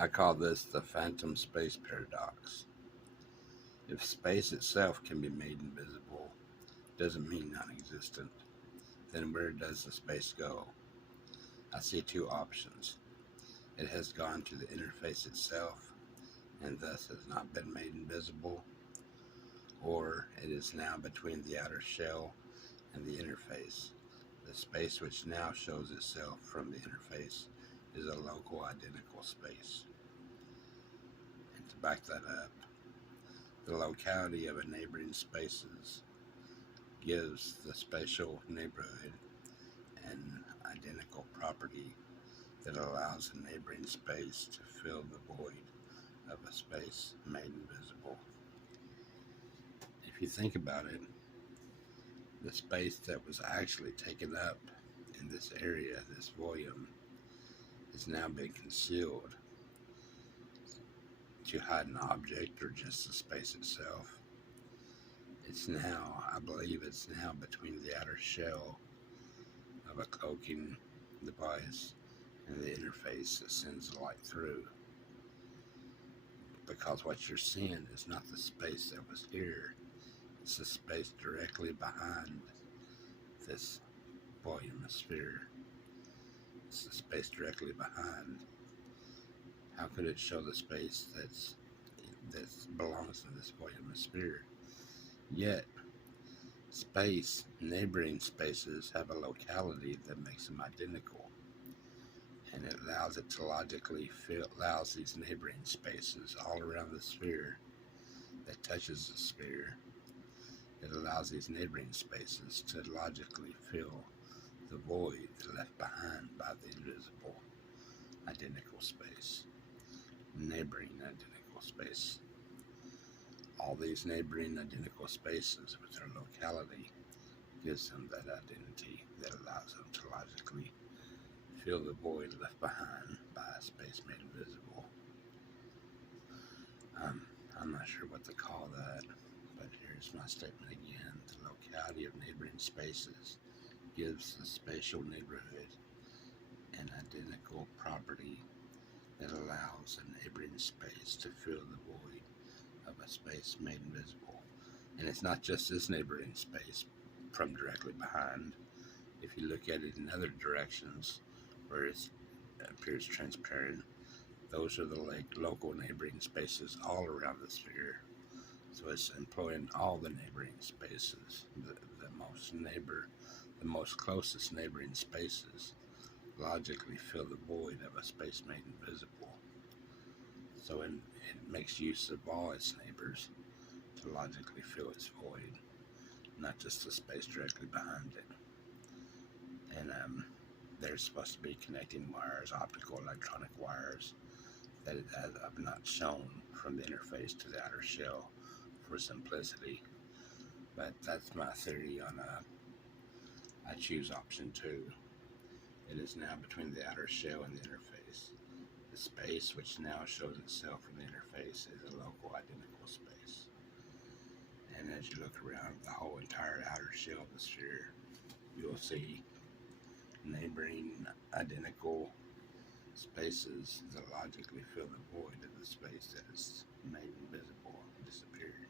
I call this the phantom space paradox. If space itself can be made invisible, doesn't mean non-existent, then where does the space go? I see two options. It has gone to the interface itself, and thus has not been made invisible, or it is now between the outer shell and the interface. The space which now shows itself from the interface is a local identical space. And to back that up, the locality of a neighboring spaces gives the spatial neighborhood an identical property that allows a neighboring space to fill the void of a space made invisible. If you think about it, the space that was actually taken up in this area, this volume, is now being concealed to hide an object or just the space itself. It's now, I believe it's now between the outer shell of a cloaking device and the interface that sends the light through. Because what you're seeing is not the space that was here, it's the space directly behind this volume sphere. It's the space directly behind. How could it show the space that belongs to this volume sphere? Yet, space, neighboring spaces have a locality that makes them identical, and it allows it to logically allows these neighboring spaces all around the sphere that touches the sphere. It allows these neighboring spaces to logically fill the void left behind by the invisible identical space, neighboring identical space. All these neighboring identical spaces with their locality gives them that identity that allows them to logically fill the void left behind by a space made invisible. I'm not sure what to call that, but here's my statement again. The locality of neighboring spaces gives the spatial neighborhood an identical property that allows a neighboring space to fill the void of a space made invisible. And it's not just this neighboring space from directly behind. If you look at it in other directions where it appears transparent, those are the local neighboring spaces all around the sphere. So it's employing all the neighboring spaces, the most closest neighboring spaces logically fill the void of a space made invisible. So it makes use of all its neighbors to logically fill its void, not just the space directly behind it. And there's supposed to be connecting wires, optical, electronic wires, that I've not shown from the interface to the outer shell for simplicity. But that's my theory on I choose option 2. It is now between the outer shell and the interface. The space which now shows itself from the interface is a local identical space. And as you look around the whole entire outer shell of the sphere, you'll see neighboring identical spaces that logically fill the void of the space that is made invisible and disappeared.